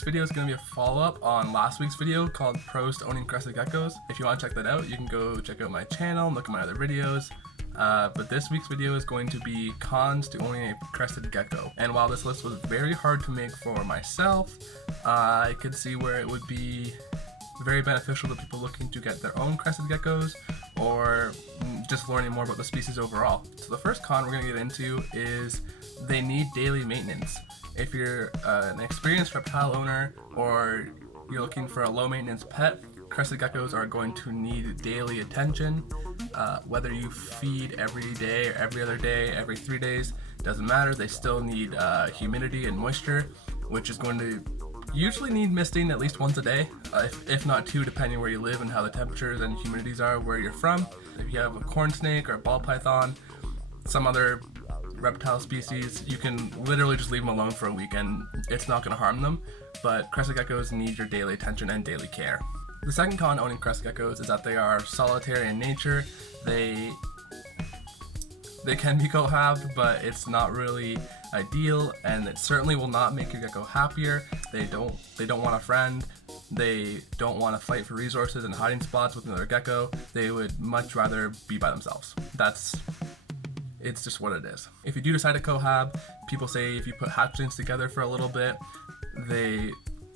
week's video is going to be a follow-up on last week's video called Pros to Owning Crested Geckos. If you want to check that out, you can go check out my channel and look at my other videos. But this week's video is going to be cons to owning a crested gecko. And while this list was very hard to make for myself, I could see where it would be very beneficial to people looking to get their own crested geckos or just learning more about the species overall. So the first con we're going to get into is they need daily maintenance. If you're an experienced reptile owner or you're looking for a low maintenance pet, crested geckos are going to need daily attention. Whether you feed every day or every other day, every 3 days, doesn't matter. They still need humidity and moisture, which is going to usually need misting at least once a day, if not two, depending where you live and how the temperatures and humidities are where you're from. If you have a corn snake or a ball python, some other reptile species, you can literally just leave them alone for a week and it's not going to harm them, but crested geckos need your daily attention and daily care. The second con owning crested geckos is that they are solitary in nature. They can be cohabbed, but it's not really ideal, and it certainly will not make your gecko happier. They don't want a friend. They don't want to fight for resources and hiding spots with another gecko. They would much rather be by themselves. It's just what it is. If you do decide to cohab, people say if you put hatchlings together for a little bit, they're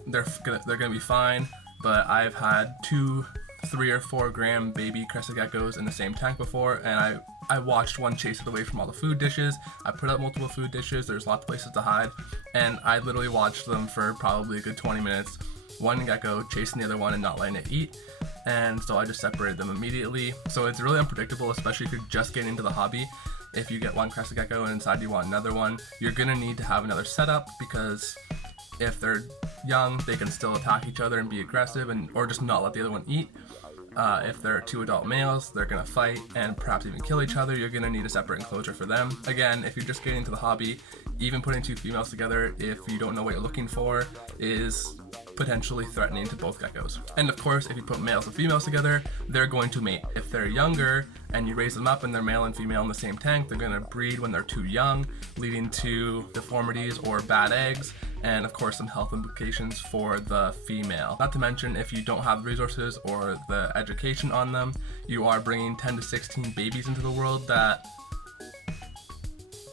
gonna be fine. But I've had 2, 3 or 4 gram baby crested geckos in the same tank before, and I watched one chase it away from all the food dishes. I put out multiple food dishes, there's lots of places to hide, and I literally watched them for probably a good 20 minutes, one gecko chasing the other one and not letting it eat, and so I just separated them immediately. So it's really unpredictable, especially if you're just getting into the hobby. If you get one crested gecko and inside you want another one, you're gonna need to have another setup, because if they're young, they can still attack each other and be aggressive or just not let the other one eat. If there are 2 adult males, they're going to fight and perhaps even kill each other. You're going to need a separate enclosure for them. Again, if you're just getting into the hobby, even putting 2 females together, if you don't know what you're looking for, is potentially threatening to both geckos. And of course, if you put males and females together, they're going to mate. If they're younger and you raise them up and they're male and female in the same tank, they're going to breed when they're too young, leading to deformities or bad eggs, and of course some health implications for the female. Not to mention, if you don't have the resources or the education on them, you are bringing 10 to 16 babies into the world that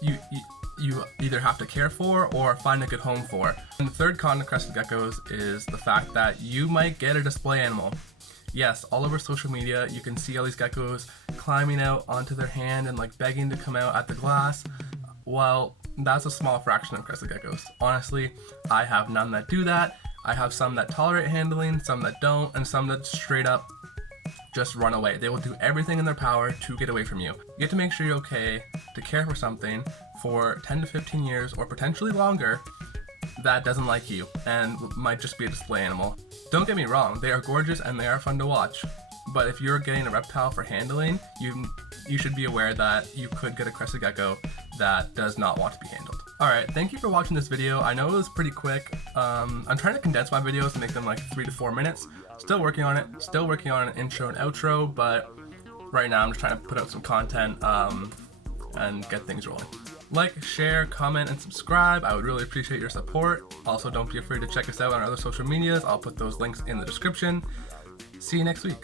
you either have to care for or find a good home for. And the third con to crested geckos is the fact that you might get a display animal. Yes, all over social media you can see all these geckos climbing out onto their hand and like begging to come out at the glass. Well, that's a small fraction of crested geckos. Honestly, I have none that do that. I have some that tolerate handling, some that don't, and some that straight up just run away. They will do everything in their power to get away from you. You have to make sure you're okay to care for something for 10 to 15 years or potentially longer that doesn't like you and might just be a display animal. Don't get me wrong, they are gorgeous and they are fun to watch. But if you're getting a reptile for handling, you should be aware that you could get a crested gecko that does not want to be handled. Alright, thank you for watching this video. I know it was pretty quick. I'm trying to condense my videos and make them like 3 to 4 minutes. Still working on it. Still working on an intro and outro, but right now I'm just trying to put out some content and get things rolling. Like, share, comment, and subscribe. I would really appreciate your support. Also, don't be afraid to check us out on our other social medias. I'll put those links in the description. See you next week.